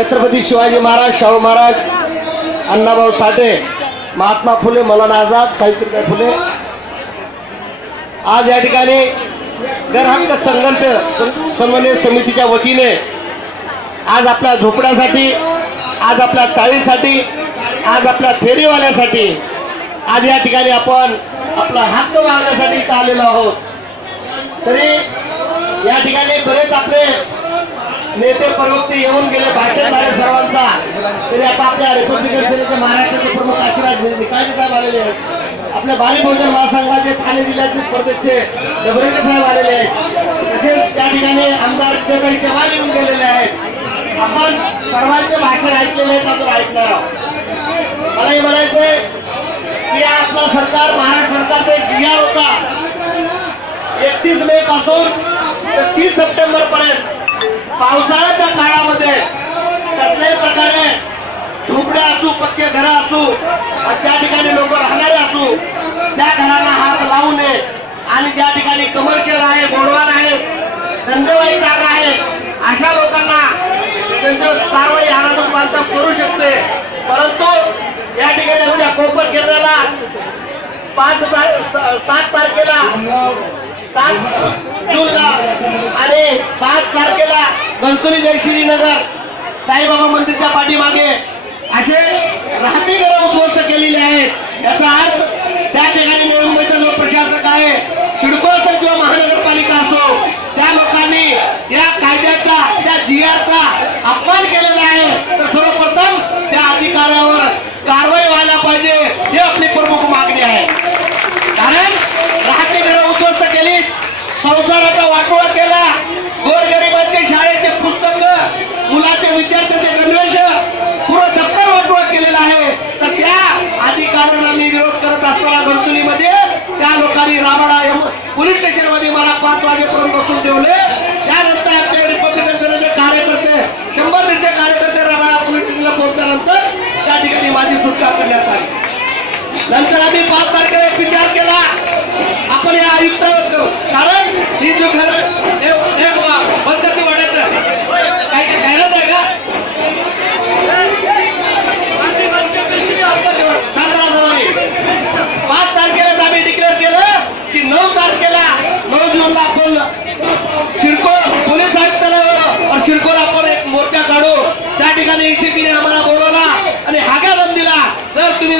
छत्रपती शिवाजी महाराज, शाहू महाराज, अण्णाभाऊ साठे, महात्मा फुले, मौलाना आझाद, सावित्रीबाई फुले आज या ठिकाणी घरहक्क संघर्ष समन्वय समितीच्या वतीने आज आपल्या झोपड्यासाठी, आज आपल्या चाळीसाठी, आज आपल्या फेरीवाल्यासाठी आज या ठिकाणी आपण आपला हक्क मागण्यासाठी इथं आलेलो आहोत। तरी या ठिकाणी बरेच आपले नेते प्रवक्ते येऊन गेले, भाषण झाले सर्वांचा। तरी आता आपल्या रिपब्लिकन सेनेचे महाराष्ट्राचे प्रमुख आशीर्वाद निकाळजे साहेब आलेले आहेत, आपल्या बारी बहुजन महासंघाचे ठाणे जिल्ह्याचे प्रदेशचे डबरेचे साहेब आलेले आहेत, तसेच त्या ठिकाणी आमदार काही चव्हाण येऊन गेलेले आहेत। आपण सर्वांचे भाषण ऐकलेले आहेत, आपण ऐकणार आहोत। मला हे म्हणायचंय की आपला सरकार, महाराष्ट्र सरकारचा एक जिहार होता 31 मे पासून तर 30 सप्टेंबर पर्यंत पावसाळ्याच्या काळामध्ये कसल्याही प्रकारे झोपड्या असू, पक्के घरं असू, त्या ठिकाणी लोक राहणारे असू, त्या घरांना हात लावू नये आणि ज्या ठिकाणी कमर्शियल आहे, गोडवान आहे, धंदेवाई जागा आहे, अशा लोकांना त्यांचं कारवाई अनाथात बांधकाम करू शकते। परंतु या ठिकाणी उद्या कोपर केंद्राला 7 तारखेला 7 जूनला आणि 5 तारखेला घनसोली जयश्री नगर साईबाबा मंदिरच्या पाठीमागे असे राहती घरं उद्ध्वस्त केलेले आहेत। याचा अर्थ त्या ठिकाणी नवी मुंबईचा जो प्रशासक आहे, सिडको असेल किंवा महानगरपालिका असो, त्या लोकांनी या कायद्याचा, त्या जिहाचा अपमान केलेला आहे। तर सर्वप्रथम त्या अधिकाऱ्यावर कारवाई व्हायला पाहिजे, ही आपली प्रमुख मागणी आहे। कारण राहती घरं उद्ध्वस्त केली, संसाराचा वाटोळा केला, गोरगरिबांचे शाळेचे पुस्तक, मुलाचे विद्यार्थ्यांचे गणवेश, पूर्ण दप्तर वाटोळा केलेला आहे। तर त्या अधिकाऱ्यांना मी विरोध करत असताना घनसोलीमध्ये त्या लोकांनी रामाडा पोलीस स्टेशन मध्ये मला 5 वाजेपर्यंत बसून ठेवले। त्यानंतर आमच्या रिपब्लिकन सेनेचे कार्यकर्ते 100-150 कार्यकर्ते रामाडा पोलीस स्टेशनला पोहोचल्यानंतर त्या ठिकाणी माझी सुटका करण्यात आली। नंतर आम्ही 5 तारखेला विचार केला आपण या आयुक्तावर करू, कारण ही जो घर पद्धती वाढायचं काही घ्यायलाच आहे का 5 तारखेला आम्ही डिक्लेअर केलं की 9 तारखेला 9 जूनला आपण सिडको पोलीस आयुक्तालयावर और सिडकोला आपण एक मोर्चा काढू। त्या ठिकाणी एसीपीने आम्हाला बोलवला आणि हागा दम दिला, जर तुम्ही